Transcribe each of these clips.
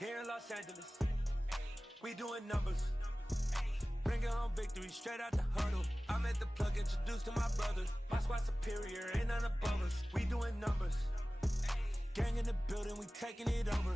Here in Los Angeles, we doing numbers. Bringing home victory straight out the huddle. I'm at the plug, introduced to my brother. My squad superior, ain't none above us. We doing numbers. Gang in the building, we taking it over.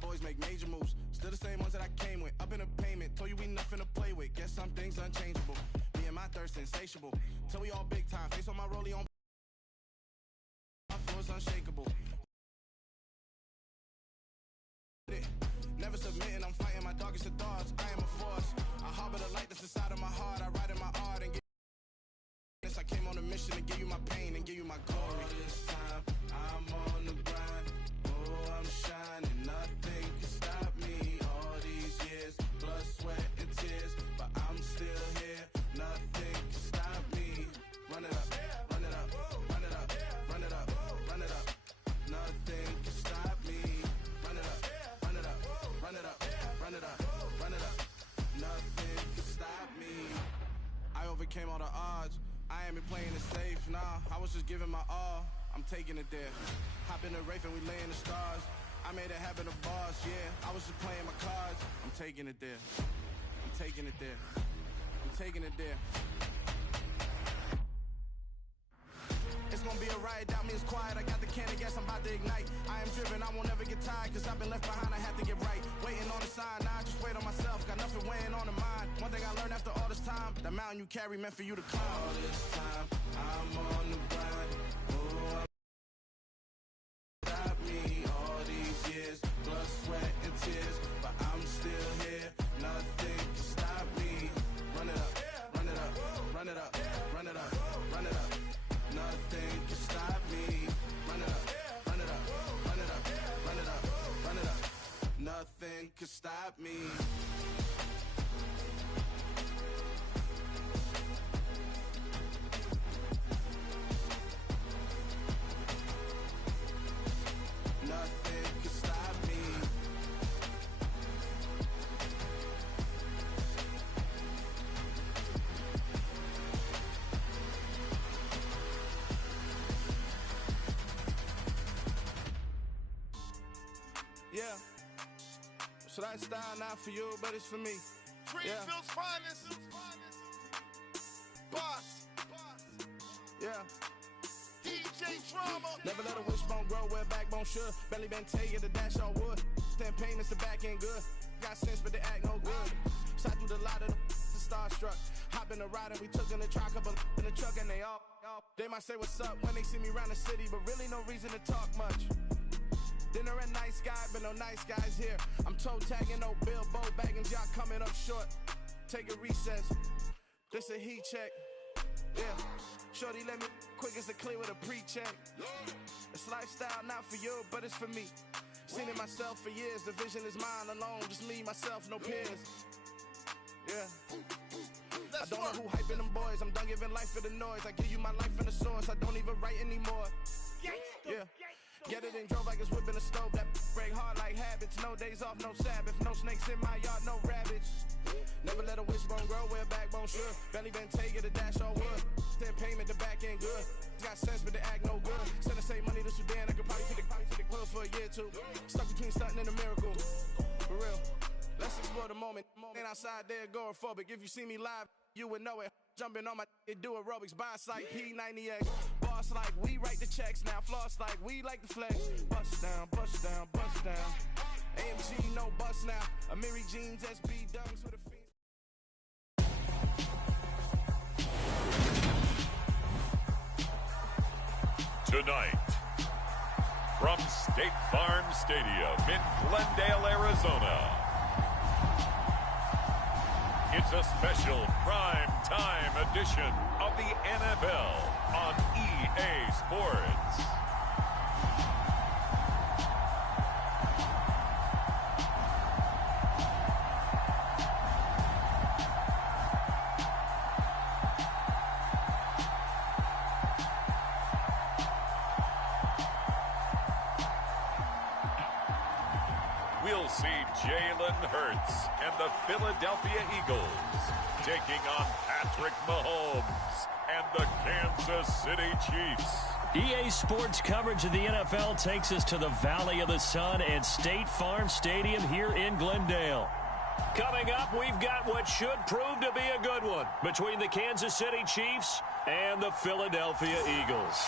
Boys make major moves, still the same ones that I came with. Up in the payment, told you we nothing to play with. Guess some things unchangeable. Me and my thirst insatiable. Till we all big time. Face on my rollie on. My floor's unshakable. Never submitting, I'm fighting my darkest of thoughts. I am a force. I harbor the light that's inside of my heart. I write in my art and get this. I came on a mission to give you my pain and give you my glory. All this time, I'm on the grind. Oh, I'm shining. Nothing can stop me. All these years, blood, sweat, and tears. But I'm still here. Nothing can stop me. Run it up, run it up, run it up, run it up, run it up. Nothing can stop me. Run it up, run it up, run it up, run it up, run it up. Nothing can stop me. I overcame all the odds. I ain't been playing it safe, nah. I was just giving my all. I'm taking it there. Hop in the Wraith and we lay in the stars. I made it happen, a boss, yeah. I was just playing my cards. I'm taking it there. I'm taking it there. I'm taking it there. It's gonna be a riot, doubt me it's quiet. I got the can of gas, I'm about to ignite. I am driven, I won't ever get tired. Cause I've been left behind, I have to get right. Waiting on the sign, now I just wait on myself. Got nothing weighing on the mind. One thing I learned after all this time, the mountain you carry meant for you to climb. All this time, I'm on the grind. Oh, stop me all these years. Blood, sweat, and tears. But I'm still here, nothing can stop me. Run it up, run it up, run it up, run it up, run it up. Nothing can stop me. Run it up, run it up, run it up, run it up, run it up. Nothing can stop me. Nothing can stop me. Yeah. So that style not for you, but it's for me. Greenfield's finest. Boss. Yeah. DJ Drama. Never let a wishbone grow where backbone should. Belly been taking the dash all wood. Stand pain is the back end good. Got sense, but they act no good. Side through the lot of the starstruck. Hop in the ride and we took in the truck, couple in the truck and they all. They might say what's up when they see me around the city, but really no reason to talk much. Dinner at nice guy, but no nice guys here. I'm toe tagging, no Bilbo bagging, y'all coming up short. Take a recess. This a heat check. Yeah. Shorty let me quick as a clear with a pre-check. It's lifestyle not for you, but it's for me. Seen it myself for years. The vision is mine alone. Just me, myself, no peers. Yeah. I don't know who hyping them boys. I'm done giving life for the noise. I give you my life in the source. I don't even write anymore. Yeah. Get it and drove like it's whipping a stove. That break hard like habits. No days off, no Sabbath. No snakes in my yard, no rabbits. Never let a wishbone grow where backbone should. Belly been taking the dash all wood. Then payment, the back end good. Got sense, but they act no good. Send the same money to Sudan. I could probably take the hood for a year or two. Stuck between stunting and a miracle. For real. Let's explore the moment. Ain't outside there agoraphobic. If you see me live, you would know it. Jumping on my do aerobics. Boss like P90X. Boss like we write the checks now. Floss like we like the flex. Bust down, bust down, bust down. AMG, no bus now. Amiri jeans, SB dunks with a fiend. Tonight, from State Farm Stadium in Glendale, Arizona, it's a special prime time edition of the NFL on EA Sports. We'll see Jalen Hurts and the Philadelphia Eagles taking on Patrick Mahomes and the Kansas City Chiefs. EA Sports coverage of the NFL takes us to the Valley of the Sun and State Farm Stadium here in Glendale. Coming up, we've got what should prove to be a good one between the Kansas City Chiefs and the Philadelphia Eagles.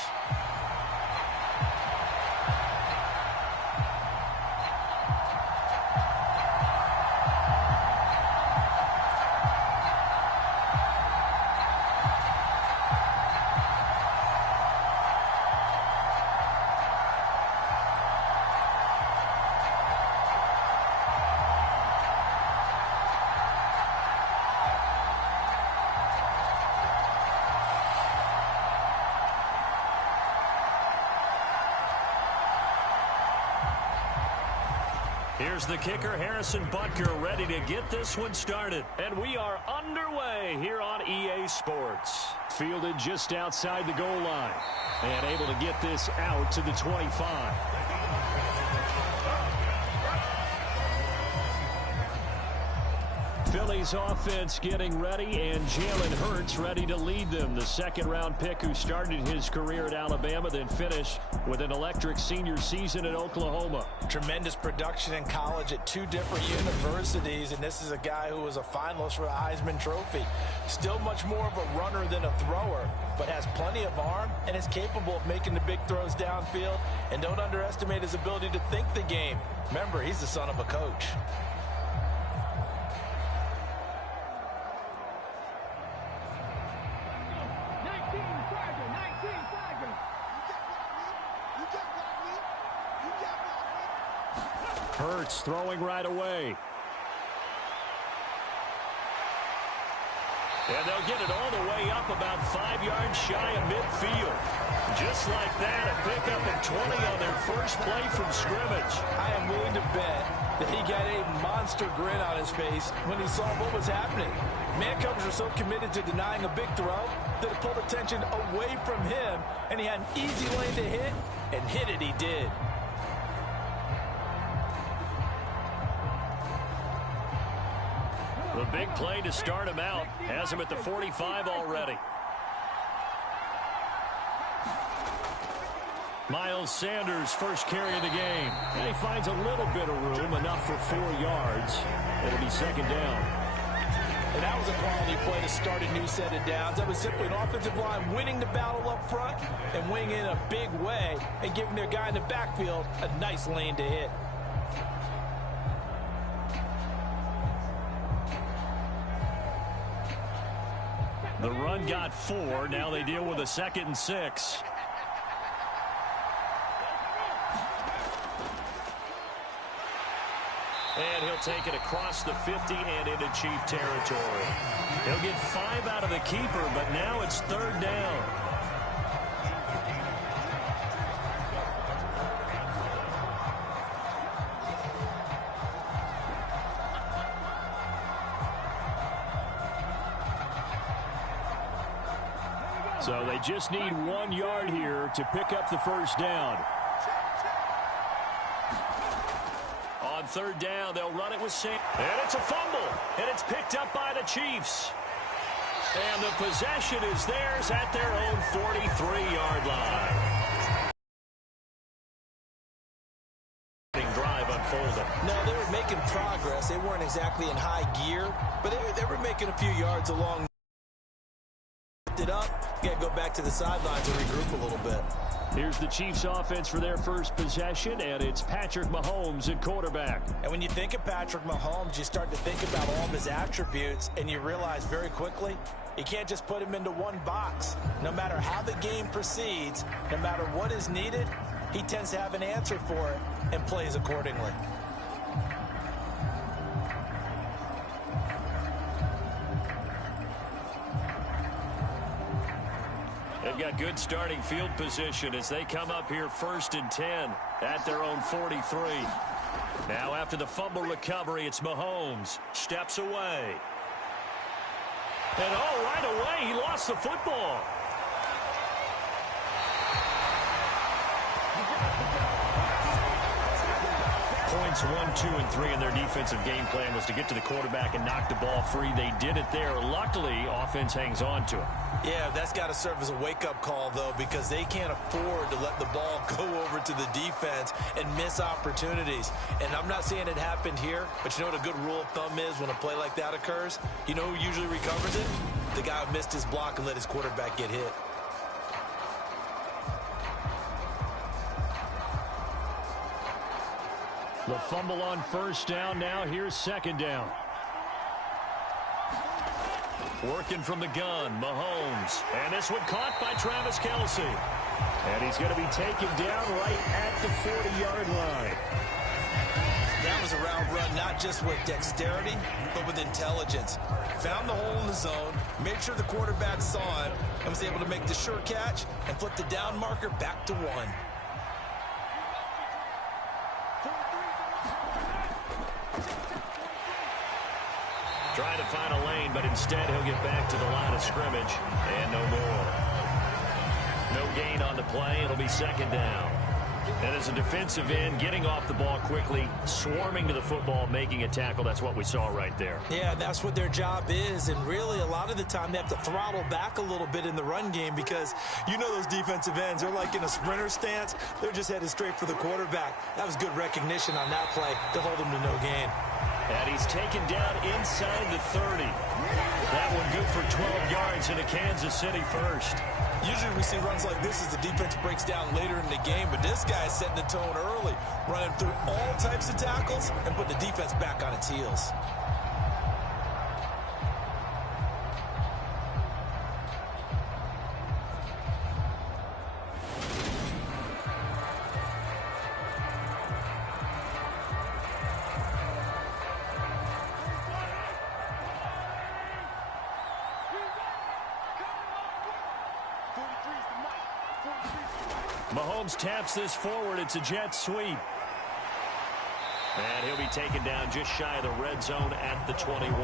Here's the kicker, Harrison Butker, ready to get this one started. And we are underway here on EA Sports. Fielded just outside the goal line. And able to get this out to the 25. Philly's offense getting ready, and Jalen Hurts ready to lead them. The second-round pick who started his career at Alabama, then finished with an electric senior season at Oklahoma. Tremendous production in college at two different universities, and this is a guy who was a finalist for the Heisman Trophy. Still much more of a runner than a thrower, but has plenty of arm and is capable of making the big throws downfield. And don't underestimate his ability to think the game. Remember, he's the son of a coach. Hurts throwing right away. And they'll get it all the way up about 5 yards shy of midfield. Just like that, a pickup of 20 on their first play from scrimmage. I am willing to bet that he got a monster grin on his face when he saw what was happening. Man coverage are so committed to denying a big throw that it pulled attention away from him, and he had an easy lane to hit, and hit it he did. The big play to start him out has him at the 45 already. Miles Sanders first carry of the game. And he finds a little bit of room, enough for 4 yards. It'll be second down. And that was a quality play to start a new set of downs. That was simply an offensive line winning the battle up front and winning in a big way and giving their guy in the backfield a nice lane to hit. The run got 4. Now they deal with a 2nd and 6. And he'll take it across the 50 and into Chief territory. He'll get 5 out of the keeper, but now it's 3rd down. So they just need 1 yard here to pick up the first down. On 3rd down, they'll run it with Sam. And it's a fumble. And it's picked up by the Chiefs. And the possession is theirs at their own 43-yard line. Drive unfolded. No, they were making progress. They weren't exactly in high gear, but they were making a few yards along. It up. Got to go back to the sidelines and regroup a little bit. Here's the Chiefs offense for their first possession, and it's Patrick Mahomes at quarterback. And when you think of Patrick Mahomes, you start to think about all of his attributes, and you realize very quickly you can't just put him into one box. No matter how the game proceeds, no matter what is needed, he tends to have an answer for it and plays accordingly. They've got good starting field position as they come up here 1st and 10 at their own 43. Now after the fumble recovery, it's Mahomes. Steps away. And right away, he lost the football. Points 1, 2, and 3 in their defensive game plan was to get to the quarterback and knock the ball free. They did it there. Luckily, offense hangs on to it. Yeah, that's got to serve as a wake-up call, though, because they can't afford to let the ball go over to the defense and miss opportunities. And I'm not saying it happened here, but you know what a good rule of thumb is when a play like that occurs? You know who usually recovers it? The guy who missed his block and let his quarterback get hit. The fumble on 1st down. Now here's 2nd down. Working from the gun, Mahomes. And this one caught by Travis Kelce. And he's going to be taken down right at the 40-yard line. That was a route run, not just with dexterity, but with intelligence. Found the hole in the zone, made sure the quarterback saw it, and was able to make the sure catch and flip the down marker back to 1. Trying to find a lane, but instead he'll get back to the line of scrimmage. And no more. No gain on the play. It'll be 2nd down. And as a defensive end, getting off the ball quickly, swarming to the football, making a tackle, that's what we saw right there. Yeah, that's what their job is. And really, a lot of the time, they have to throttle back a little bit in the run game because you know those defensive ends, they're like in a sprinter stance. They're just headed straight for the quarterback. That was good recognition on that play to hold him to no gain. And he's taken down inside the 30. That one good for 12 yards into Kansas City 1st. Usually we see runs like this as the defense breaks down later in the game, but this guy's setting the tone early, running through all types of tackles and put the defense back on its heels. Mahomes taps this forward. It's a jet sweep. And he'll be taken down just shy of the red zone at the 21.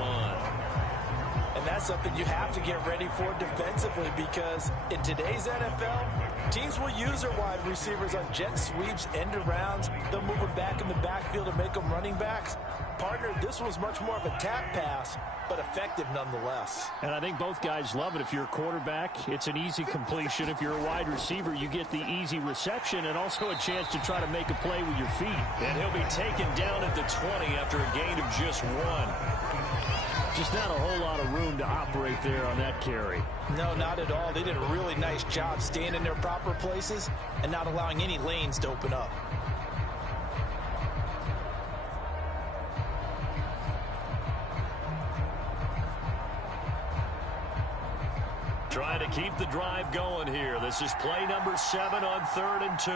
And that's something you have to get ready for defensively because in today's NFL, teams will use their wide receivers on jet sweeps, end arounds. They'll move them back in the backfield and make them running backs. Partner, this was much more of a tap pass, but effective nonetheless. And I think both guys love it. If you're a quarterback, it's an easy completion. If you're a wide receiver, you get the easy reception and also a chance to try to make a play with your feet. And he'll be taken down at the 20 after a gain of just 1. Just not a whole lot of room to operate there on that carry. No, not at all. They did a really nice job staying in their proper places and not allowing any lanes to open up. Trying to keep the drive going here. This is play number 7 on 3rd and 2.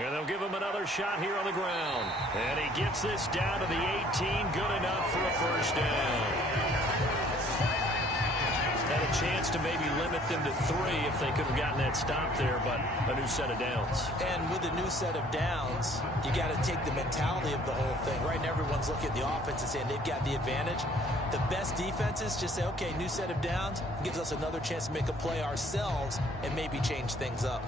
And they'll give him another shot here on the ground. And he gets this down to the 18. Good enough for a 1st down. Had a chance to maybe limit them to 3 if they could have gotten that stop there, but a new set of downs. And with a new set of downs, you got to take the mentality of the whole thing. Right now, everyone's looking at the offense and saying they've got the advantage. The best defenses just say, okay, new set of downs, gives us another chance to make a play ourselves and maybe change things up.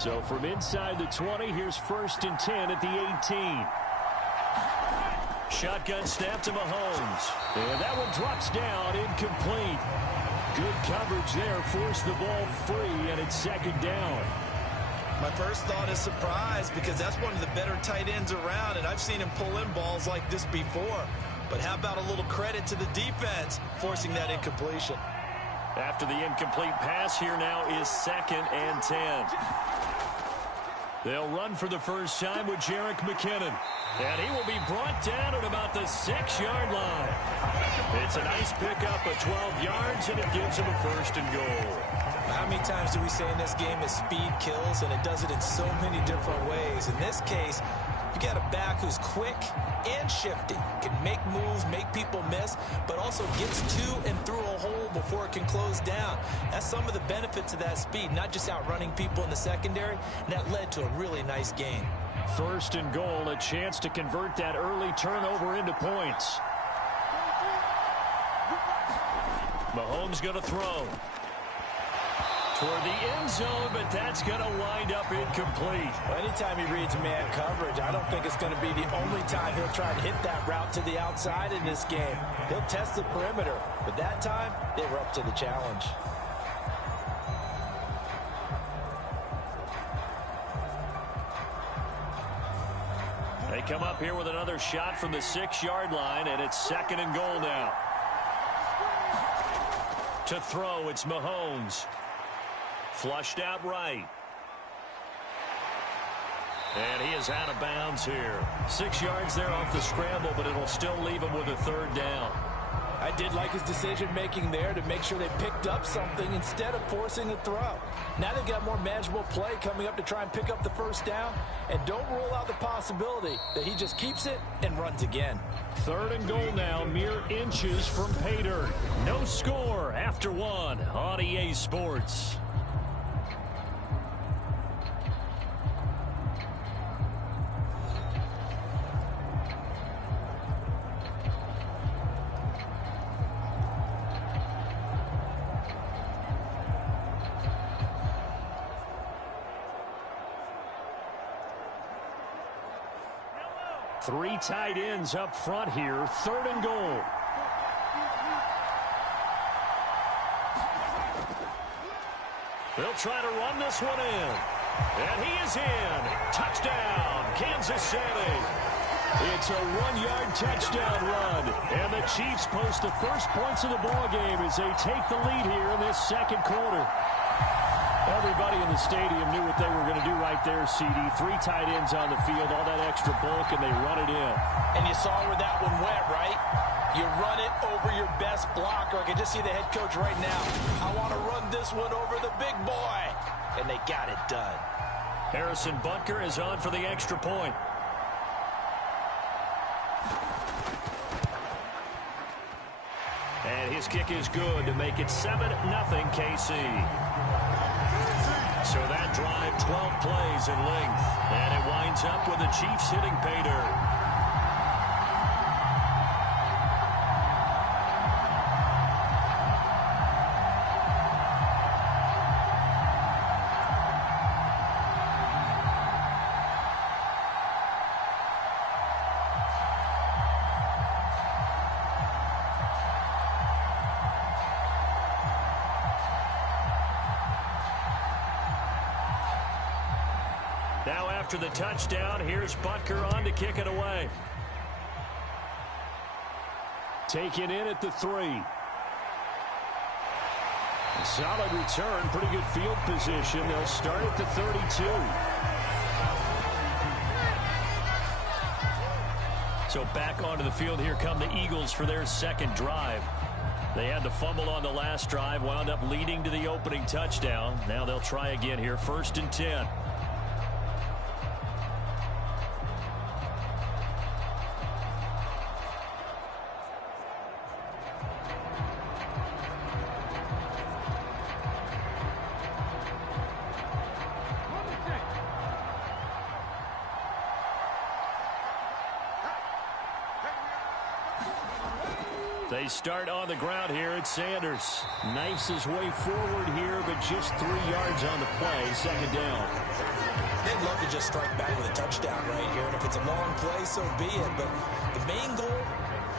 So from inside the 20, here's 1st and 10 at the 18. Shotgun snap to Mahomes. And that one drops down, incomplete. Good coverage there, forced the ball free, and it's 2nd down. My first thought is surprise because that's one of the better tight ends around, and I've seen him pull in balls like this before. But how about a little credit to the defense forcing that incompletion? After the incomplete pass, here now is 2nd and 10. They'll run for the first time with Jerick McKinnon. And he will be brought down at about the 6-yard line. It's a nice pickup of 12 yards, and it gives him a 1st and goal. How many times do we say in this game that speed kills, and it does it in so many different ways? In this case, you got a back who's quick and shifty, can make moves, make people miss, but also gets to and through a hole before it can close down. That's some of the benefits of that speed, not just outrunning people in the secondary, and that led to a really nice game. 1st and goal, a chance to convert that early turnover into points. Mahomes going to throw toward the end zone, but that's going to wind up incomplete. Well, anytime he reads man coverage, I don't think it's going to be the only time he'll try to hit that route to the outside in this game. He'll test the perimeter, but that time, they were up to the challenge. They come up here with another shot from the 6-yard line, and it's 2nd and goal now. To throw, it's Mahomes. Flushed out right. And he is out of bounds here. 6 yards there off the scramble, but it'll still leave him with a 3rd down. I did like his decision-making there to make sure they picked up something instead of forcing a throw. Now they've got more manageable play coming up to try and pick up the 1st down. And don't rule out the possibility that he just keeps it and runs again. 3rd and goal now, mere inches from pay dirt. No score after 1 on EA Sports. Three tight ends up front here. 3rd and goal. They'll try to run this one in. And he is in. Touchdown, Kansas City. It's a 1-yard touchdown run. And the Chiefs post the first points of the ballgame as they take the lead here in this 2nd quarter. Everybody in the stadium knew what they were going to do right there, CD. 3 tight ends on the field, all that extra bulk, and they run it in. And you saw where that one went, right? You run it over your best blocker. I can just see the head coach right now. I want to run this one over the big boy. And they got it done. Harrison Butker is on for the extra point. And his kick is good to make it 7-0 KC. So that drive, 12 plays in length. And it winds up with the Chiefs hitting pay dirt. Now after the touchdown, here's Butker on to kick it away. Taken in at the 3. A solid return, pretty good field position. They'll start at the 32. So back onto the field, here come the Eagles for their 2nd drive. They had the fumble on the last drive, wound up leading to the opening touchdown. Now they'll try again here, 1st and 10. They start on the ground here. It's Sanders. Knifes his way forward here, but just 3 yards on the play. 2nd down. They'd love to just strike back with a touchdown right here. And if it's a long play, so be it. But the main goal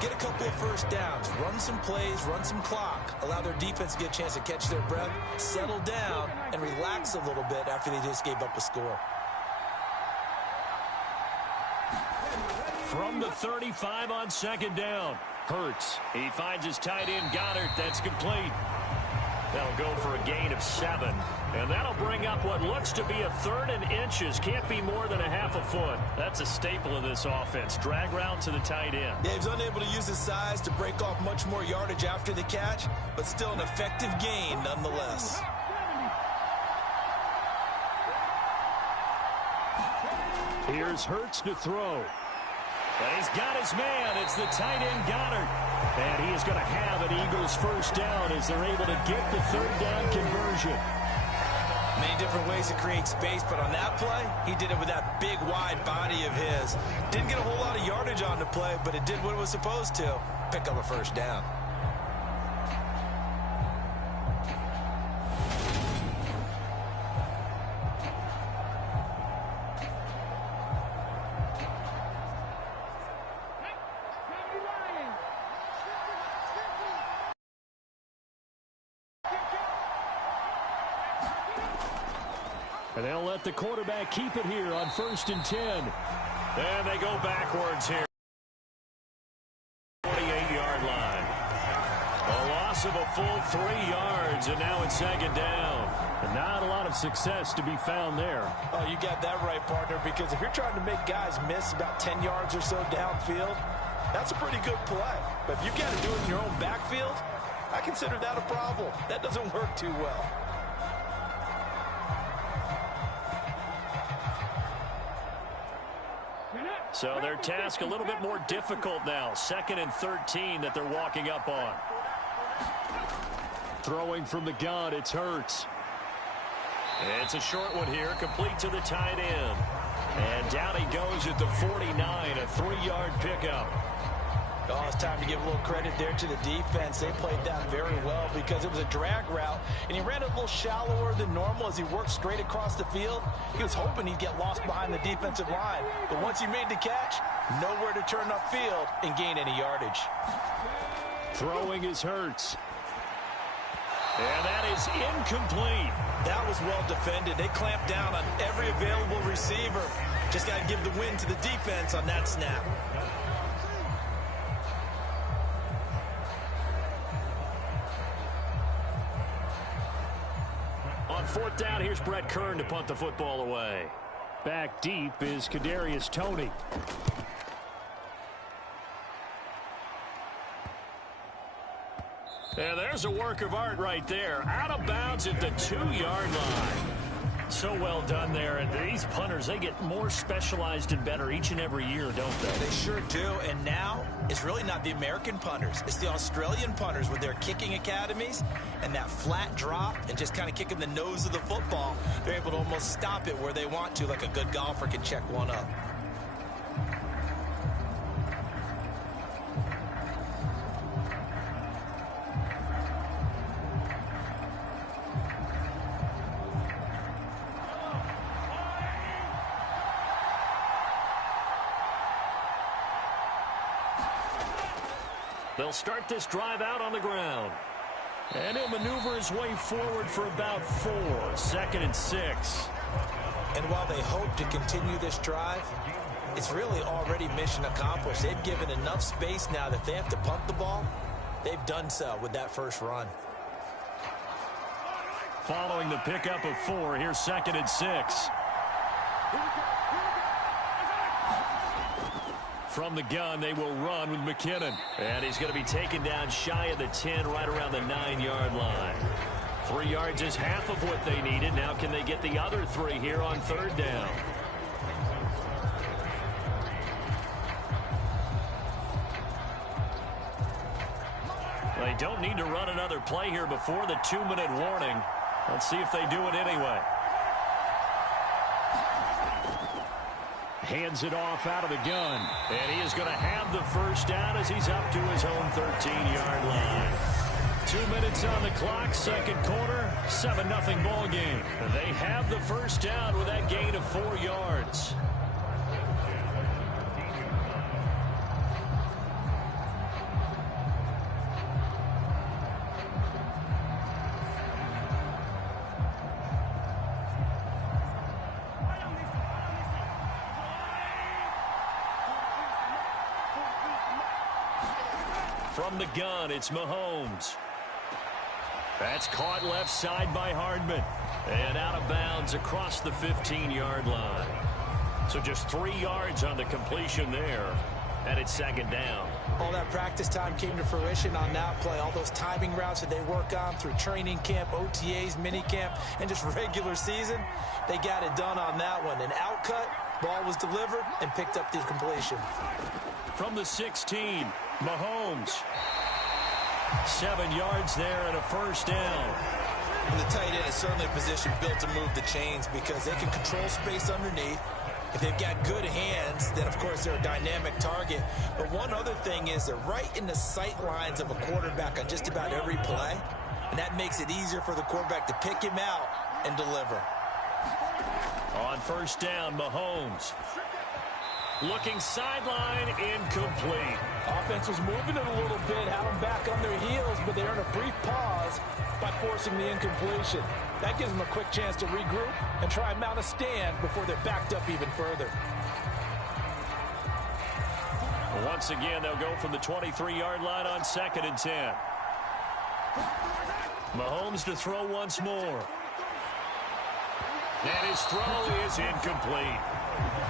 get a couple of first downs, run some plays, run some clock, allow their defense to get a chance to catch their breath, settle down, and relax a little bit after they just gave up a score. From the 35 on second down, Hurts. He finds his tight end Goddard. That's complete. That'll go for a gain of 7. And that'll bring up what looks to be a 3rd and inches. Can't be more than a half a foot. That's a staple of this offense. Drag route to the tight end. Yeah, he was unable to use his size to break off much more yardage after the catch, but still an effective gain nonetheless. Here's Hurts to throw. And he's got his man. It's the tight end Goddard. And he is going to have an Eagles first down as they're able to get the 3rd down conversion. Many different ways to create space, but on that play, he did it with that big, wide body of his. Didn't get a whole lot of yardage on the play, but it did what it was supposed to. Pick up a first down. And they'll let the quarterback keep it here on 1st and 10. And they go backwards here. 48-yard line. A loss of a full 3 yards, and now it's 2nd down. And not a lot of success to be found there. Oh, you got that right, partner, because if you're trying to make guys miss about 10 yards or so downfield, that's a pretty good play. But if you've got to do it in your own backfield, I consider that a problem. That doesn't work too well. So their task a little bit more difficult now. 2nd and 13 that they're walking up on. Throwing from the gun, it's Hurts. It's a short one here, complete to the tight end. And down he goes at the 49, a 3-yard pickup. Oh, it's time to give a little credit there to the defense. They played that very well because it was a drag route, and he ran it a little shallower than normal as he worked straight across the field. He was hoping he'd get lost behind the defensive line, but once he made the catch, nowhere to turn upfield and gain any yardage. Throwing is Hurts. And that is incomplete. That was well defended. They clamped down on every available receiver. Just got to give the win to the defense on that snap. On 4th down, here's Brett Kern to punt the football away. Back deep is Kadarius Toney. And there's a work of art right there. Out of bounds at the 2-yard line. So well done there. And these punters, they get more specialized and better each and every year, don't they? They sure do. And now it's really not the American punters. It's the Australian punters with their kicking academies and that flat drop and just kind of kicking the nose of the football. They're able to almost stop it where they want to, like a good golfer can check one up. They'll start this drive out on the ground. And he'll maneuver his way forward for about 4. 2nd and 6. And while they hope to continue this drive, it's really already mission accomplished. They've given enough space now that if they have to punt the ball, they've done so with that first run. Following the pickup of 4, here's 2nd and 6. From the gun, they will run with McKinnon. And he's going to be taken down shy of the 10, right around the 9-yard line. 3 yards is half of what they needed. Now can they get the other 3 here on 3rd down? They don't need to run another play here before the 2-minute warning. Let's see if they do it anyway. Hands it off out of the gun. And he is going to have the first down as he's up to his own 13-yard line. 2 minutes on the clock, 2nd quarter, 7-0 ball game. They have the first down with that gain of 4 yards. From the gun, it's Mahomes. That's caught left side by Hardman. And out of bounds across the 15-yard line. So just 3 yards on the completion there. And it's second down. All that practice time came to fruition on that play. All those timing routes that they work on through training camp, OTAs, minicamp, and just regular season, they got it done on that one. An outcut, ball was delivered, and picked up the completion. From the 16, Mahomes. 7 yards there and a first down. And the tight end is certainly a position built to move the chains because they can control space underneath. If they've got good hands, then, of course, they're a dynamic target. But one other thing is they're right in the sight lines of a quarterback on just about every play, and that makes it easier for the quarterback to pick him out and deliver. On first down, Mahomes. Looking sideline, incomplete. Offense was moving it a little bit, had them back on their heels, but they earned a brief pause by forcing the incompletion. That gives them a quick chance to regroup and try and mount a stand before they're backed up even further. Once again, they'll go from the 23-yard line on 2nd and 10. Mahomes to throw once more. And his throw is incomplete.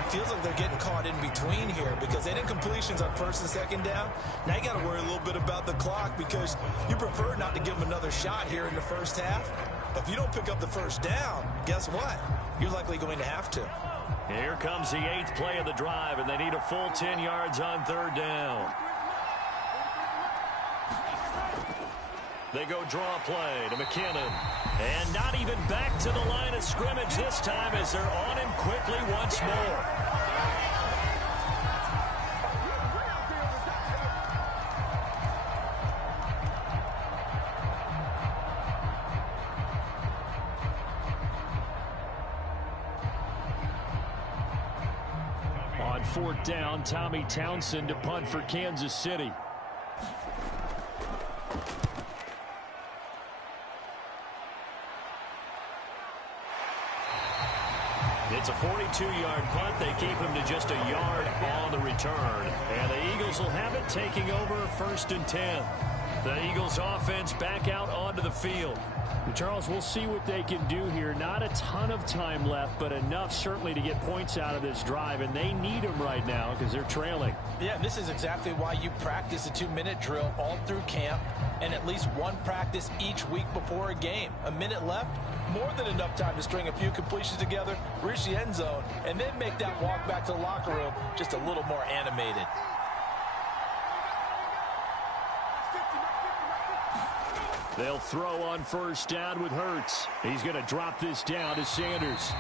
Feels like they're getting caught in between here because they did incompletions on 1st and 2nd down. Now you got to worry a little bit about the clock because you prefer not to give them another shot here in the first half. But if you don't pick up the first down, guess what? You're likely going to have to. Here comes the 8th play of the drive, and they need a full 10 yards on 3rd down. They go draw play to McKinnon. And not even back to the line of scrimmage this time as they're on him quickly once more. On 4th down, Tommy Townsend to punt for Kansas City. It's a 42-yard punt. They keep him to just a yard on the return. And the Eagles will have it, taking over 1st and 10. The Eagles offense back out onto the field. Charles, we'll see what they can do here. Not a ton of time left, but enough certainly to get points out of this drive, and they need them right now because they're trailing. Yeah, and this is exactly why you practice a 2-minute drill all through camp and at least one practice each week before a game. A minute left, more than enough time to string a few completions together, reach the end zone, and then make that walk back to the locker room just a little more animated. They'll throw on 1st down with Hurts. He's going to drop this down to Sanders.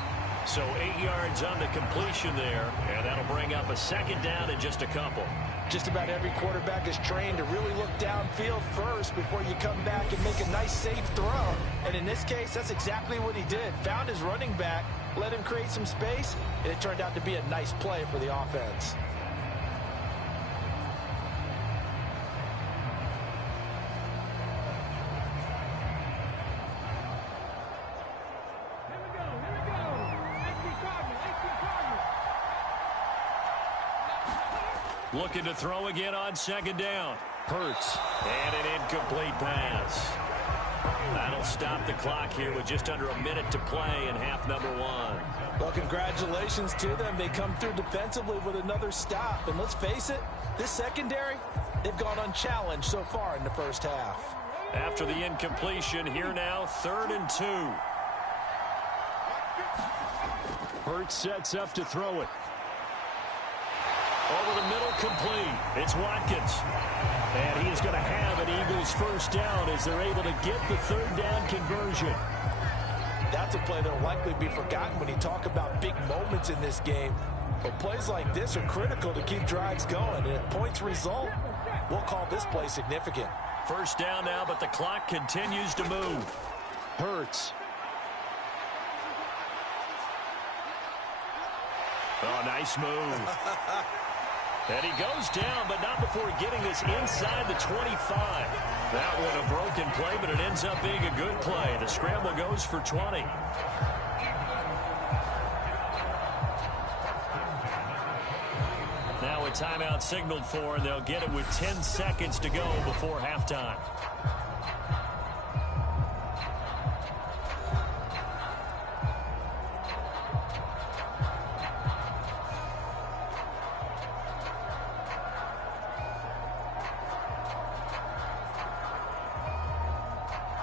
So 8 yards on the completion there, and that'll bring up a 2nd down and just a couple. Just about every quarterback is trained to really look downfield first before you come back and make a nice, safe throw. And in this case, that's exactly what he did. Found his running back, let him create some space, and it turned out to be a nice play for the offense. Looking to throw again on 2nd down. Hurts. And an incomplete pass. That'll stop the clock here with just under a minute to play in half number 1. Well, congratulations to them. They come through defensively with another stop. And let's face it, this secondary, they've gone unchallenged so far in the first half. After the incompletion, here now, 3rd and 2. Hurts sets up to throw it. Over the middle, complete. It's Watkins. And he is going to have an Eagles 1st down as they're able to get the 3rd down conversion. That's a play that will likely be forgotten when you talk about big moments in this game. But plays like this are critical to keep drives going. And if points result, we'll call this play significant. 1st down now, but the clock continues to move. Hurts. Oh, nice move. And he goes down, but not before getting this inside the 25. That one a broken play, but it ends up being a good play. The scramble goes for 20. Now timeout signaled for, and they'll get it with 10 seconds to go before halftime.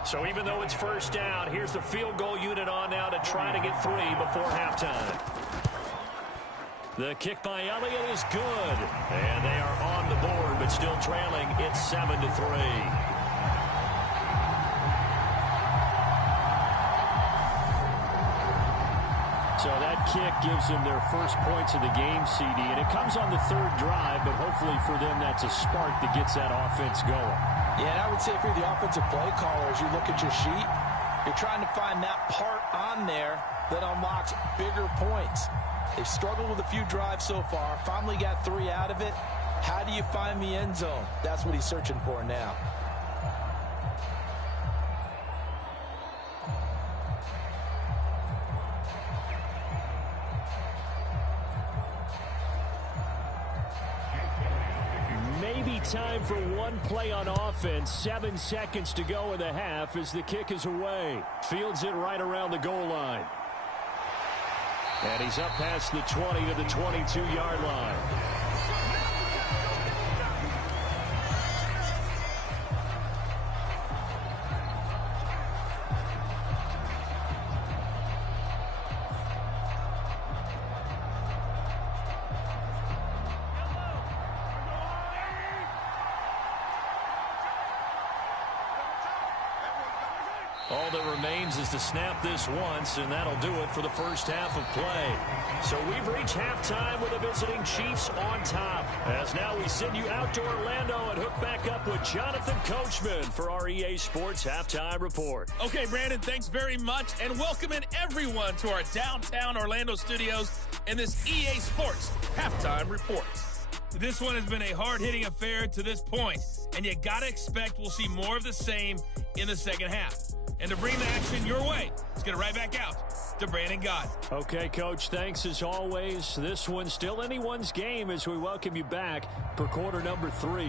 So even though it's first down, here's the field goal unit on now to try to get 3 before halftime. The kick by Elliott is good. And they are on the board, but still trailing. It's 7-3. So that kick gives them their first points of the game, CD. And it comes on the third drive, but hopefully for them that's a spark that gets that offense going. Yeah, and I would say if you're the offensive play caller, as you look at your sheet, you're trying to find that part on there that unlocks bigger points. They've struggled with a few drives so far, finally got 3 out of it. How do you find the end zone? That's what he's searching for now. Time for one play on offense. 7 seconds to go in the half as the kick is away. Fields it right around the goal line. And he's up past the 20 to the 22-yard line. All that remains is to snap this once, and that'll do it for the first half of play. So we've reached halftime with the visiting Chiefs on top. As now we send you out to Orlando and hook back up with Jonathan Coachman for our EA Sports Halftime Report. Okay, Brandon, thanks very much, and welcome in everyone to our downtown Orlando studios and this EA Sports Halftime Report. This one has been a hard-hitting affair to this point, and you got to expect we'll see more of the same in the second half. And to bring the action your way, let's get it right back out to Brandon Gott. Okay, Coach, thanks as always. This one's still anyone's game as we welcome you back for quarter number 3.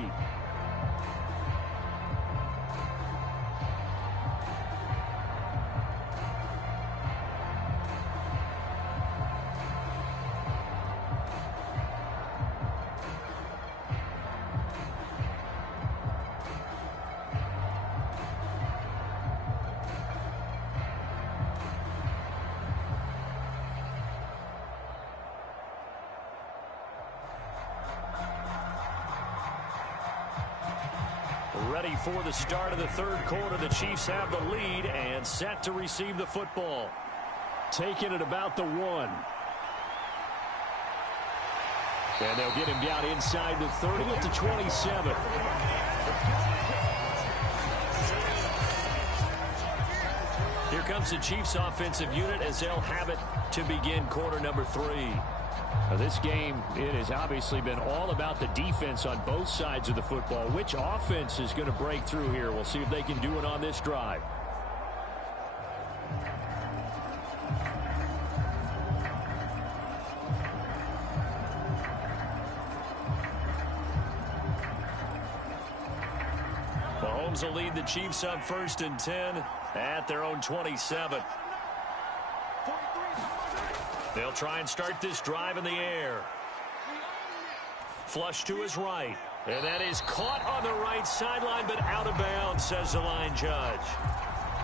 Ready for the start of the third quarter. The Chiefs have the lead and set to receive the football. Taking it about the 1. And they'll get him down inside the 30 at the 27. Here comes the Chiefs offensive unit as they'll have it to begin quarter number 3. Now this game, it has obviously been all about the defense on both sides of the football. Which offense is going to break through here? We'll see if they can do it on this drive. Mahomes will lead the Chiefs up 1st and 10 at their own 27. They'll try and start this drive in the air. Flush to his right. And that is caught on the right sideline, but out of bounds, says the line judge.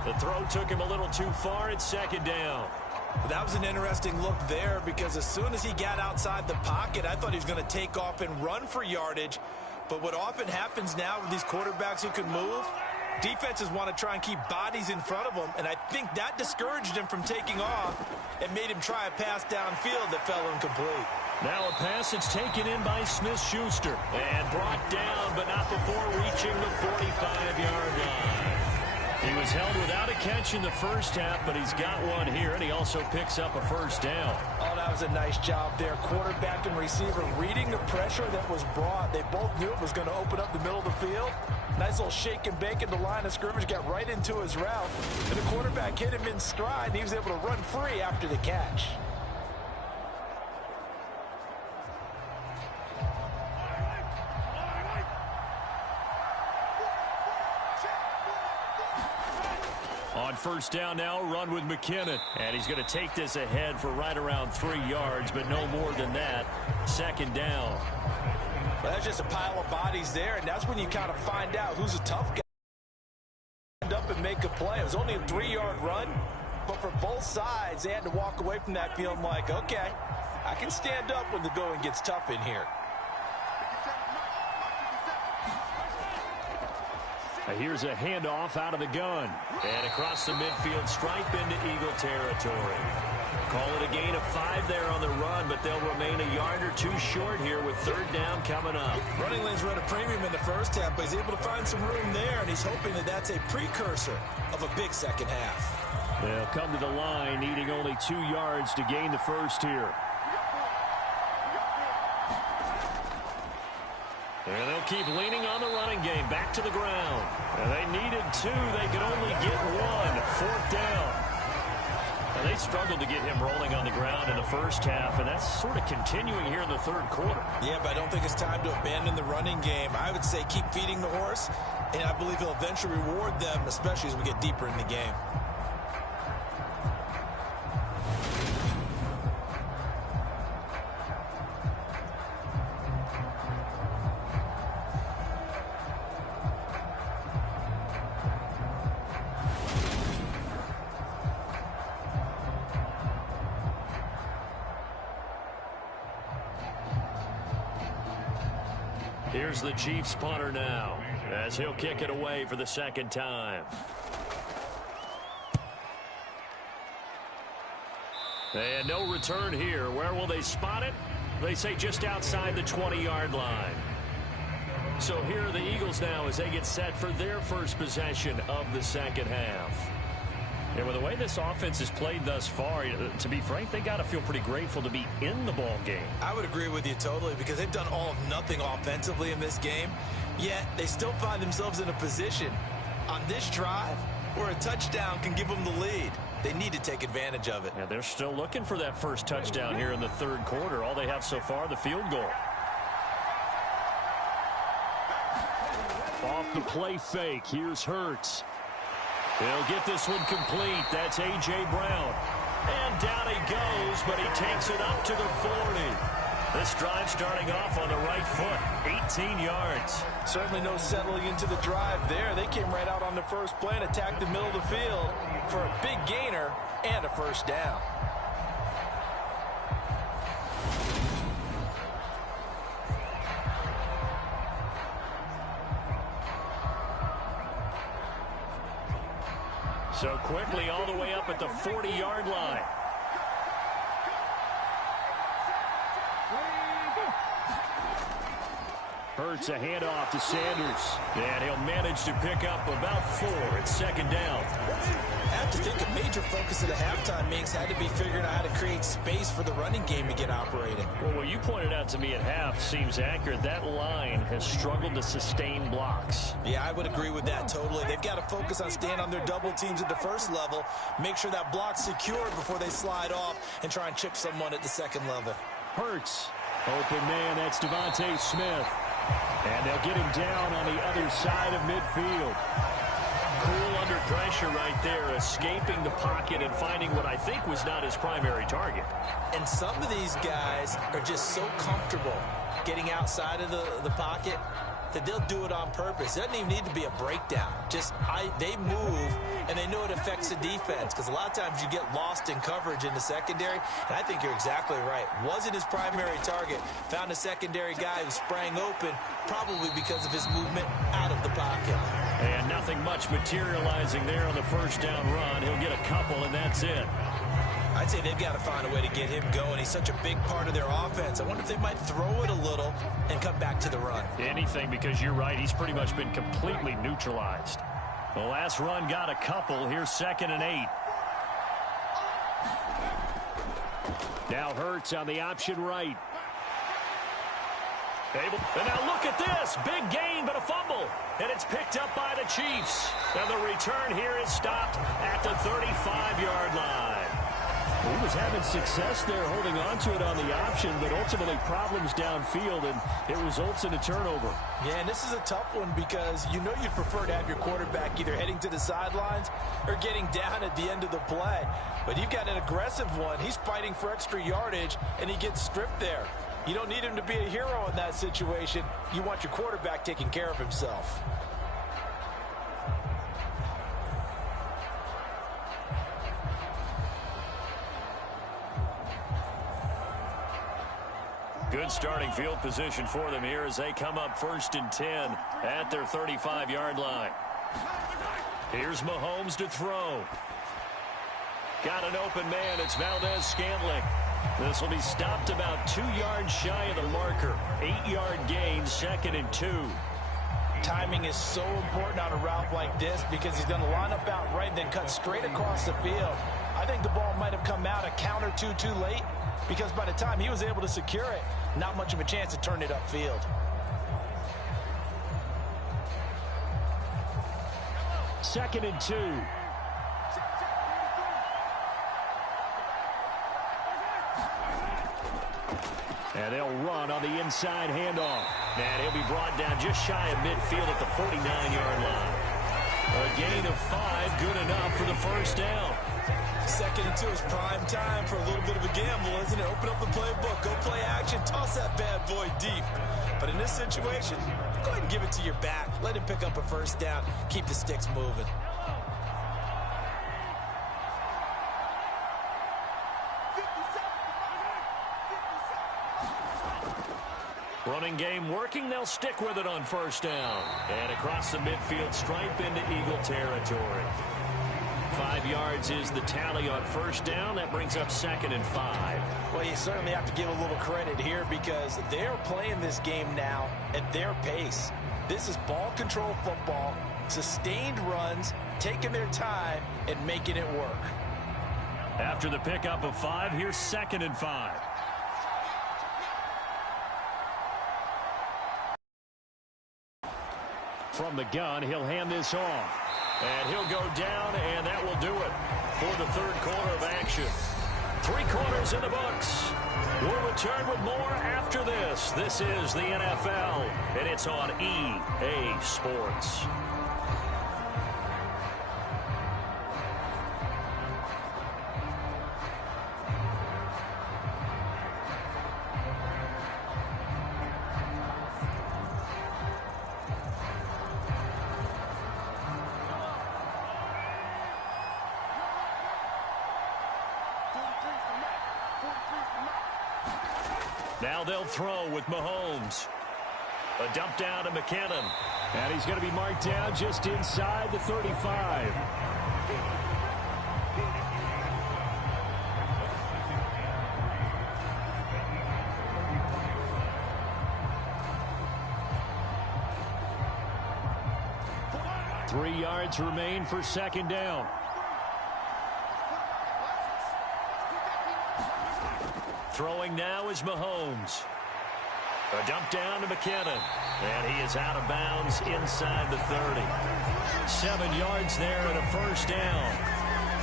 The throw took him a little too far. It's 2nd down. Well, that was an interesting look there because as soon as he got outside the pocket, I thought he was going to take off and run for yardage. But what often happens now with these quarterbacks who can move, defenses want to try and keep bodies in front of them, and I think that discouraged him from taking off and made him try a pass downfield that fell incomplete. Now a pass that's taken in by Smith-Schuster and brought down, but not before reaching the 45-yard line. He was held without a catch in the first half, but he's got one here, and he also picks up a 1st down. Oh, that was a nice job there. Quarterback and receiver reading the pressure that was brought. They both knew it was going to open up the middle of the field. Nice little shake and bake in the line of scrimmage, got right into his route. And the quarterback hit him in stride, and he was able to run free after the catch. On first down now, run with McKinnon. And he's going to take this ahead for right around 3 yards, but no more than that. Second down. Well, that's just a pile of bodies there, and that's when you kind of find out who's a tough guy. Stand up and make a play. It was only a 3-yard run, but for both sides, they had to walk away from that feeling like, okay, I can stand up when the going gets tough in here. Here's a handoff out of the gun. And across the midfield stripe into Eagle territory. Call it a gain of 5 there on the run, but they'll remain a yard or 2 short here with third down coming up. Running lanes run a premium in the first half, but he's able to find some room there, and he's hoping that that's a precursor of a big second half. They'll come to the line, needing only 2 yards to gain the first here. And they'll keep leaning on the running game. Back to the ground. And they needed 2. They could only get 1. Fourth down. And they struggled to get him rolling on the ground in the first half, and that's sort of continuing here in the third quarter. Yeah, but I don't think it's time to abandon the running game. I would say keep feeding the horse, and I believe he'll eventually reward them, especially as we get deeper in the game. Here's the Chiefs punter now, as he'll kick it away for the second time. And no return here. Where will they spot it? They say just outside the 20-yard line. So here are the Eagles now as they get set for their first possession of the second half. And with the way this offense has played thus far, to be frank, they got to feel pretty grateful to be in the ball game. I would agree with you totally, because they've done all of nothing offensively in this game, yet they still find themselves in a position on this drive where a touchdown can give them the lead. They need to take advantage of it. Yeah, they're still looking for that first touchdown here in the third quarter. All they have so far, the field goal. Off the play fake, here's Hurts. He'll get this one complete. That's A.J. Brown. And down he goes, but he takes it up to the 40. This drive starting off on the right foot. 18 yards. Certainly no settling into the drive there. They came right out on the first play and attacked the middle of the field for a big gainer and a first down. So quickly all the way up at the 40-yard line. Hurts a handoff to Sanders. And he'll manage to pick up about 4 at second down. I have to think a major focus of the halftime meetings had to be figuring out how to create space for the running game to get operating. Well, what you pointed out to me at half seems accurate. That line has struggled to sustain blocks. Yeah, I would agree with that totally. They've got to focus on staying on their double teams at the first level, make sure that block's secured before they slide off and try and chip someone at the second level. Hurts. Open man, that's Devontae Smith. And they'll get him down on the other side of midfield. Cool under pressure right there, escaping the pocket and finding what I think was not his primary target. And some of these guys are just so comfortable getting outside of the pocket that they'll do it on purpose. It doesn't even need to be a breakdown. They move, and they know it affects the defense, because a lot of times you get lost in coverage in the secondary, and I think you're exactly right. Wasn't his primary target. Found a secondary guy who sprang open, probably because of his movement out of the pocket. And nothing much materializing there on the first down run. He'll get a couple, and that's it. I'd say they've got to find a way to get him going. He's such a big part of their offense. I wonder if they might throw it a little and come back to the run. Anything, because you're right. He's pretty much been completely neutralized. The last run got a couple. Here's 2nd and 8. Now Hurts on the option right. And now look at this. Big gain, but a fumble. And it's picked up by the Chiefs. And the return here is stopped at the 35-yard line. He was having success there holding on to it on the option, but ultimately problems downfield, and it results in a turnover. Yeah, and this is a tough one because you know you'd prefer to have your quarterback either heading to the sidelines or getting down at the end of the play. But you've got an aggressive one. He's fighting for extra yardage, and he gets stripped there. You don't need him to be a hero in that situation. You want your quarterback taking care of himself. Good starting field position for them here as they come up 1st and 10 at their 35-yard line. Here's Mahomes to throw. Got an open man. It's Valdez-Scantling. This will be stopped about 2 yards shy of the marker. 8-yard gain, 2nd and 2. Timing is so important on a route like this because he's going to line up out right and then cut straight across the field. I think the ball might have come out a count or two too late because by the time he was able to secure it, not much of a chance to turn it upfield. Second and 2. And they'll run on the inside handoff. And he'll be brought down just shy of midfield at the 49-yard line. A gain of 5, good enough for the first down. 2nd and 2 is prime time for a little bit of a gamble, isn't it? Open up the playbook, go play action, toss that bad boy deep. But in this situation, go ahead and give it to your back. Let him pick up a first down. Keep the sticks moving. Running game working. They'll stick with it on first down. And across the midfield stripe into Eagle territory. 5 yards is the tally on first down. That brings up 2nd and 5. Well, you certainly have to give a little credit here because they're playing this game now at their pace. This is ball control football, sustained runs, taking their time and making it work. After the pickup of 5, here's 2nd and 5. From the gun, he'll hand this off. And he'll go down, and that will do it for the 3rd quarter of action. 3 quarters in the books. We'll return with more after this. This is the NFL, and it's on EA Sports. Now they'll throw with Mahomes. A dump down to McKinnon. And he's going to be marked down just inside the 35. Three yards remain for 2nd down. Throwing now is Mahomes. A dump down to McKinnon. And he is out of bounds inside the 30. 7 yards there and a first down.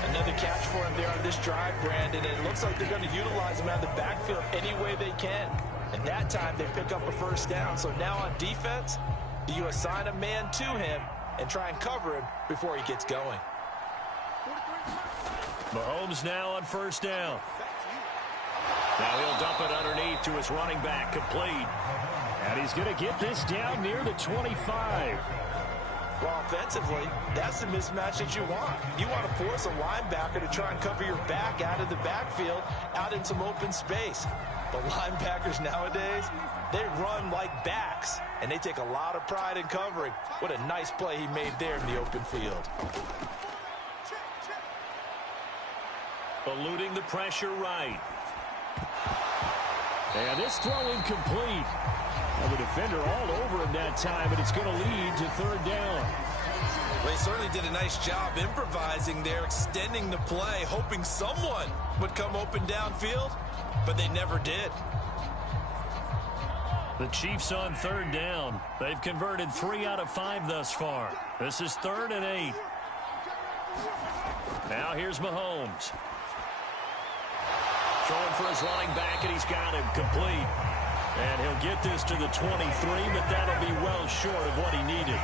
Another catch for him there on this drive, Brandon. And it looks like they're going to utilize him out of the backfield any way they can. And that time they pick up a first down. So now on defense, do you assign a man to him and try and cover him before he gets going? Mahomes now on first down. Now he'll dump it underneath to his running back, complete. And he's going to get this down near the 25. Well, offensively, that's the mismatch that you want. You want to force a linebacker to try and cover your back out of the backfield, out in some open space. The linebackers nowadays, they run like backs, and they take a lot of pride in covering. What a nice play he made there in the open field. Eluding the pressure right. And this throw incomplete. Well, the defender all over him that time, but it's going to lead to 3rd down. They certainly did a nice job improvising there, extending the play, hoping someone would come open downfield, but they never did. The Chiefs on 3rd down. They've converted 3 out of 5 thus far. This is 3rd and 8. Now here's Mahomes. Throwing for his running back, and he's got him complete. And he'll get this to the 23, but that'll be well short of what he needed.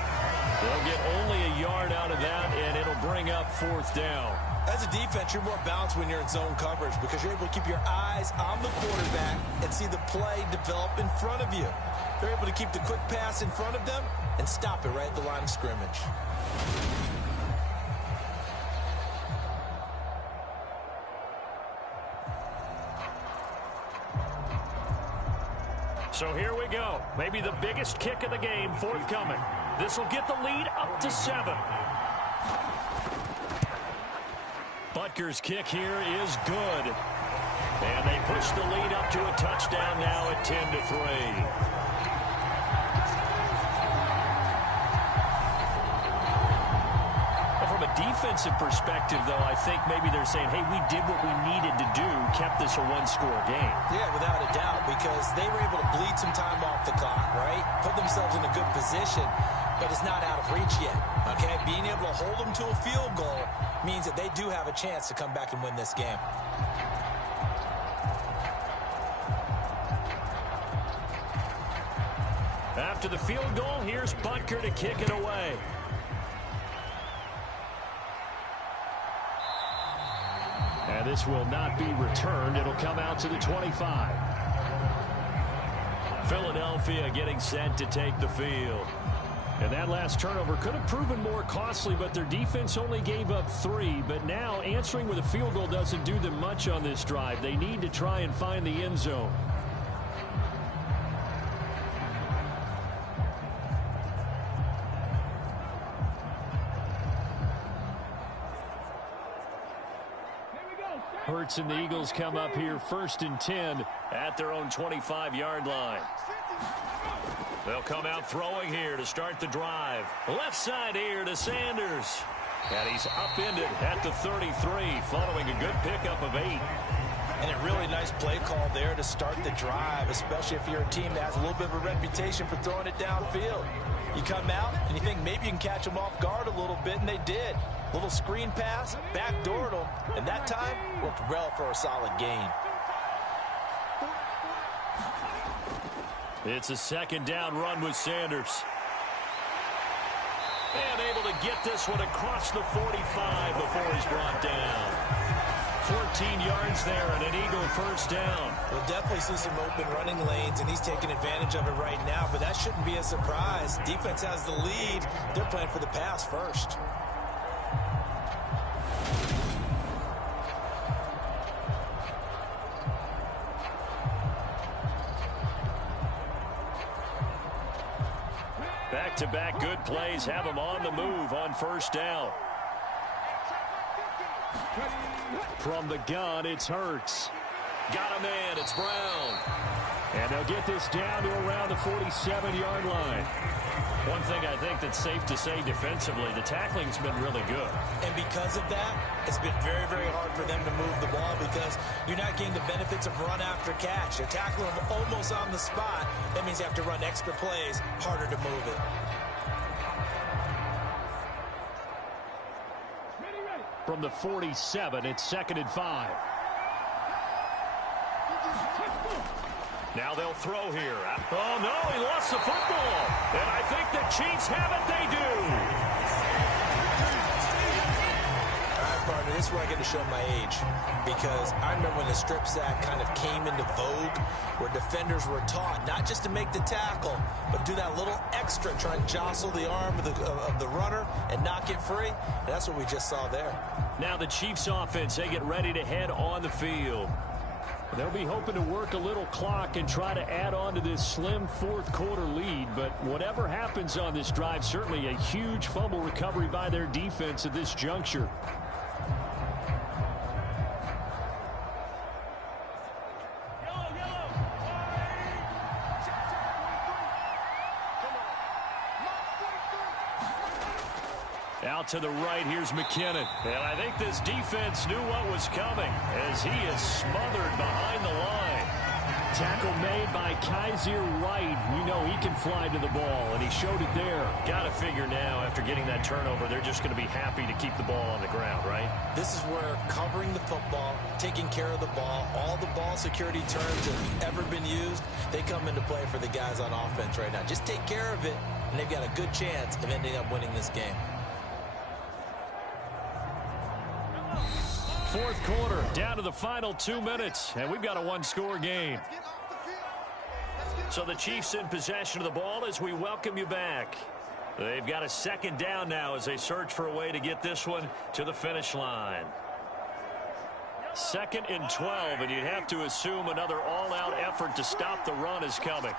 They'll get only a yard out of that, and it'll bring up 4th down. As a defense, you're more balanced when you're in zone coverage because you're able to keep your eyes on the quarterback and see the play develop in front of you. They're able to keep the quick pass in front of them and stop it right at the line of scrimmage. So here we go. Maybe the biggest kick of the game forthcoming. This will get the lead up to 7. Butker's kick here is good. And they push the lead up to a touchdown now at 10-3. From a defensive perspective, though, I think maybe they're saying, hey, we did what we needed to do, kept this a one-score game. Yeah, without a doubt, because they were able to bleed some time off the clock, right? Put themselves in a good position, but it's not out of reach yet, okay? Being able to hold them to a field goal means that they do have a chance to come back and win this game. After the field goal, here's Butker to kick it away. And this will not be returned. It'll come out to the 25. Philadelphia getting set to take the field. And that last turnover could have proven more costly, but their defense only gave up 3. But now answering with a field goal doesn't do them much on this drive. They need to try and find the end zone. Hurts and the Eagles come up here 1st and 10 at their own 25-yard line. They'll come out throwing here to start the drive. Left side here to Sanders. And he's upended at the 33 following a good pickup of 8. And a really nice play call there to start the drive, especially if you're a team that has a little bit of a reputation for throwing it downfield. You come out and you think maybe you can catch them off guard a little bit, and they did. Little screen pass, backdoored them, and that time worked well for a solid gain. It's a 2nd down run with Sanders. And able to get this one across the 45 before he's brought down. 14 yards there and an Eagle 1st down. We'll definitely see some open running lanes, and he's taking advantage of it right now, but that shouldn't be a surprise. Defense has the lead. They're playing for the pass first. Back-to-back good plays have them on the move on 1st down. From the gun, it's Hurts. Got a man, it's Brown. And they'll get this down to around the 47-yard line. One thing I think that's safe to say defensively, the tackling's been really good. And because of that, it's been very, very hard for them to move the ball because you're not getting the benefits of run after catch. You're tackling them almost on the spot. That means you have to run extra plays, harder to move it. From the 47, it's 2nd and 5. Now they'll throw here. Oh, no, he lost the football. And I think the Chiefs have it. They do. All right, partner, this is where I get to show my age. Because I remember when the strip sack kind of came into vogue, where defenders were taught not just to make the tackle, but do that little extra, try and jostle the arm of the runner and knock it free. And that's what we just saw there. Now the Chiefs offense, they get ready to head on the field. They'll be hoping to work a little clock and try to add on to this slim 4th quarter lead. But whatever happens on this drive, certainly a huge fumble recovery by their defense at this juncture. Out to the right, here's McKinnon. And I think this defense knew what was coming as he is smothered behind the line. Tackle made by Kaiser White. You know he can fly to the ball, and he showed it there. Got to figure now, after getting that turnover, they're just going to be happy to keep the ball on the ground, right? This is where covering the football, taking care of the ball, all the ball security terms that have ever been used, they come into play for the guys on offense right now. Just take care of it, and they've got a good chance of ending up winning this game. Fourth quarter, down to the final 2 minutes, and we've got a one-score game. So the Chiefs in possession of the ball as we welcome you back. They've got a second down now as they search for a way to get this one to the finish line. 2nd and 12, and you'd have to assume another all-out effort to stop the run is coming.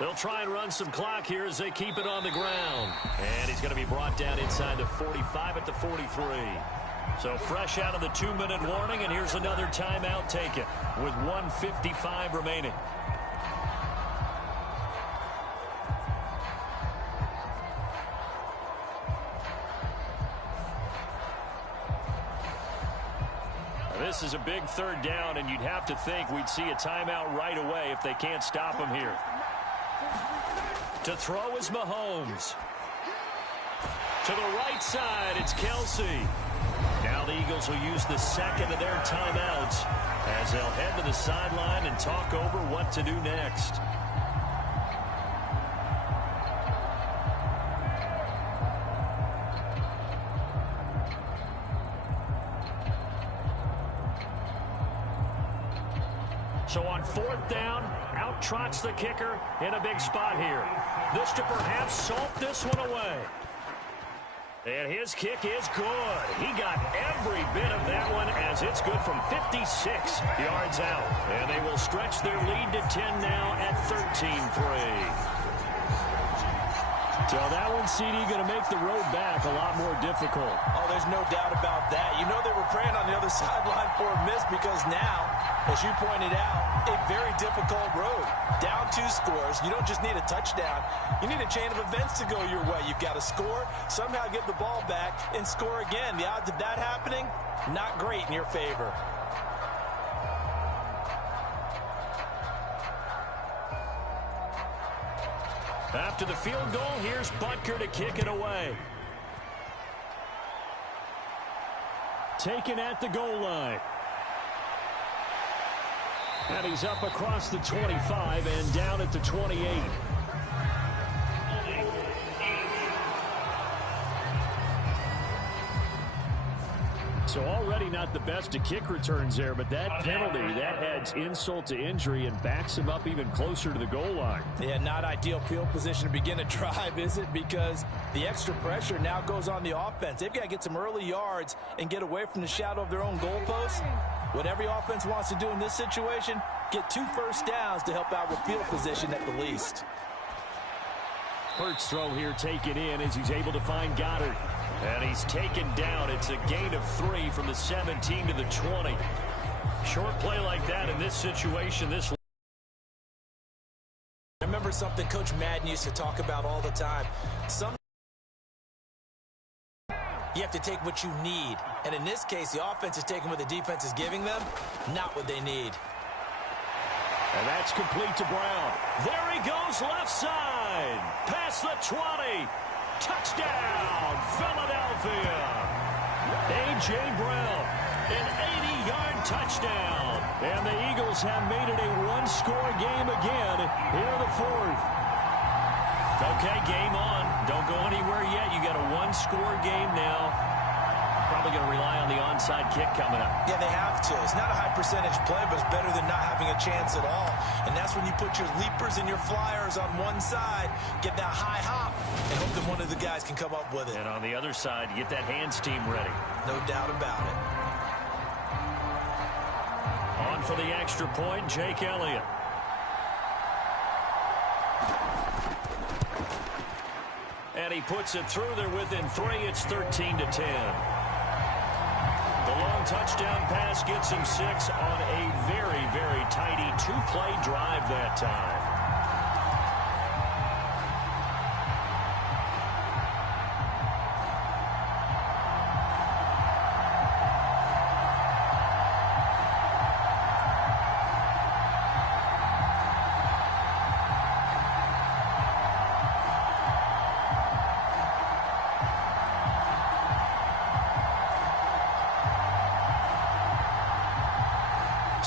They'll try and run some clock here as they keep it on the ground. And he's going to be brought down inside the 45 at the 43. So fresh out of the 2-minute warning, and here's another timeout taken with 1:55 remaining. This is a big third down, and you'd have to think we'd see a timeout right away if they can't stop him here. To throw is Mahomes. To the right side, it's Kelsey. Now the Eagles will use the second of their timeouts as they'll head to the sideline and talk over what to do next. So on 4th down, out trots the kicker in a big spot here. This to perhaps salt this one away. And his kick is good. He got every bit of that one as it's good from 56 yards out. And they will stretch their lead to 10 now at 13-3. So that one, CD, going to make the road back a lot more difficult. Oh, there's no doubt about that. You know they were praying on the other sideline for a miss because now, as you pointed out, a very difficult road. Down 2 scores. You don't just need a touchdown. You need a chain of events to go your way. You've got to score, somehow get the ball back, and score again. The odds of that happening, not great in your favor. After the field goal, here's Butker to kick it away. Taken at the goal line. And he's up across the 25 and down at the 28. So already not the best of kick returns there, but that penalty, that adds insult to injury and backs him up even closer to the goal line. Yeah, not ideal field position to begin a drive, is it? Because the extra pressure now goes on the offense. They've got to get some early yards and get away from the shadow of their own goalposts. What every offense wants to do in this situation, get 2 first downs to help out with field position at the least. Hurts throw here taken in as he's able to find Goddard. And he's taken down. It's a gain of 3 from the 17 to the 20. Short play like that in this situation. This. I remember something Coach Madden used to talk about all the time. You have to take what you need. And in this case, the offense is taking what the defense is giving them, not what they need. And that's complete to Brown. There he goes left side. Past the 20. Touchdown, Philadelphia. A.J. Brown, an 80-yard touchdown. And the Eagles have made it a one-score game again here in the 4th. Okay, game on. Don't go anywhere yet. You got a one-score game now. Probably going to rely on the onside kick coming up. Yeah, they have to. It's not a high percentage play, but it's better than not having a chance at all. And that's when you put your leapers and your flyers on one side, get that high hop, and hope that one of the guys can come up with it. And on the other side, you get that hands team ready. No doubt about it. On for the extra point, Jake Elliott. And he puts it through there within 3. It's 13-10. The long touchdown pass gets him 6 on a very, very tidy 2-play drive that time.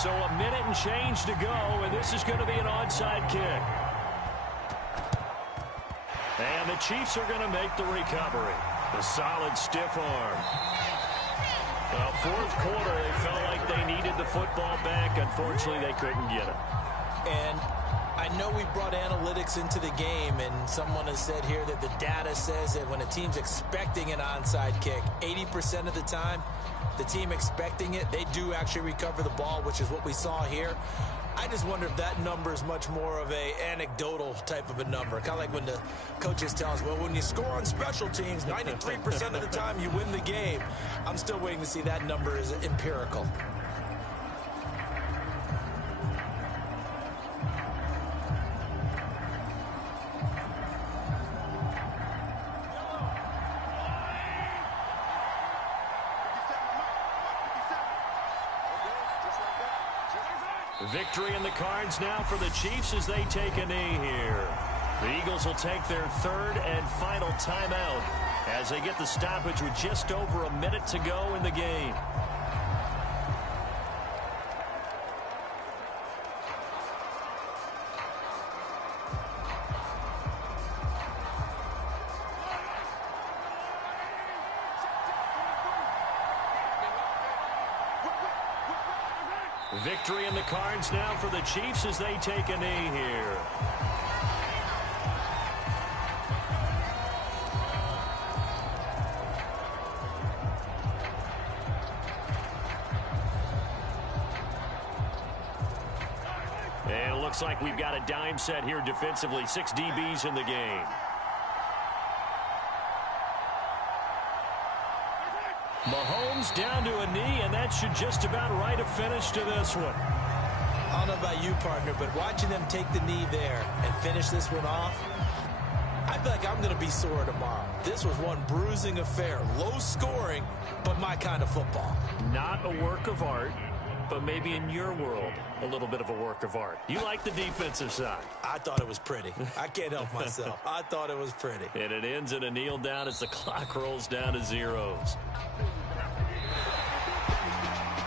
So a minute and change to go, and this is going to be an onside kick. And the Chiefs are going to make the recovery. A solid stiff arm. Well, fourth quarter, they felt like they needed the football back. Unfortunately, they couldn't get it. And I know we brought analytics into the game, and someone has said here that the data says that when a team's expecting an onside kick, 80% of the time, the team expecting it, they do actually recover the ball, which is what we saw here. I just wonder if that number is much more of a anecdotal type of a number. Kind of like when the coaches tell us, well, when you score on special teams, 93% of the time you win the game. I'm still waiting to see that number is empirical. Victory in the cards now for the Chiefs as they take a knee here. The Eagles will take their third and final timeout as they get the stoppage with just over a minute to go in the game. Victory in the cards now for the Chiefs as they take a knee here. And it looks like we've got a dime set here defensively. 6 DBs in the game. Mahomes down to a knee, and that should just about write a finish to this one. I don't know about you, partner, but watching them take the knee there and finish this one off, I feel like I'm going to be sore tomorrow. This was one bruising affair. Low scoring, but my kind of football. Not a work of art, but maybe in your world, a little bit of a work of art. You like the defensive side. I thought it was pretty. I can't help myself. I thought it was pretty. And it ends in a kneel down as the clock rolls down to zeros.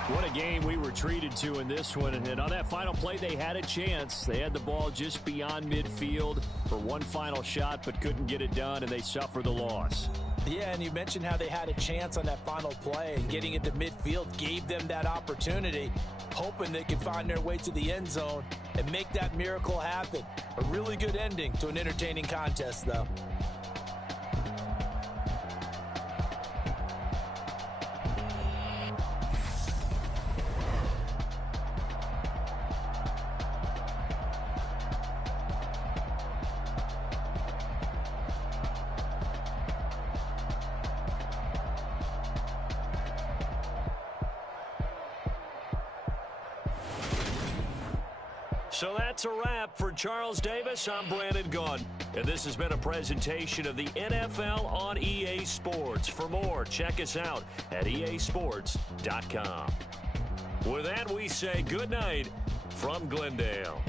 What a game we were treated to in this one. And on that final play, they had a chance. They had the ball just beyond midfield for one final shot, but couldn't get it done, and they suffer the loss. Yeah, and you mentioned how they had a chance on that final play, and getting it to midfield gave them that opportunity, hoping they could find their way to the end zone and make that miracle happen. A really good ending to an entertaining contest, though. So that's a wrap for Charles Davis. I'm Brandon Gaudin, and this has been a presentation of the NFL on EA Sports. For more, check us out at easports.com. With that, we say good night from Glendale.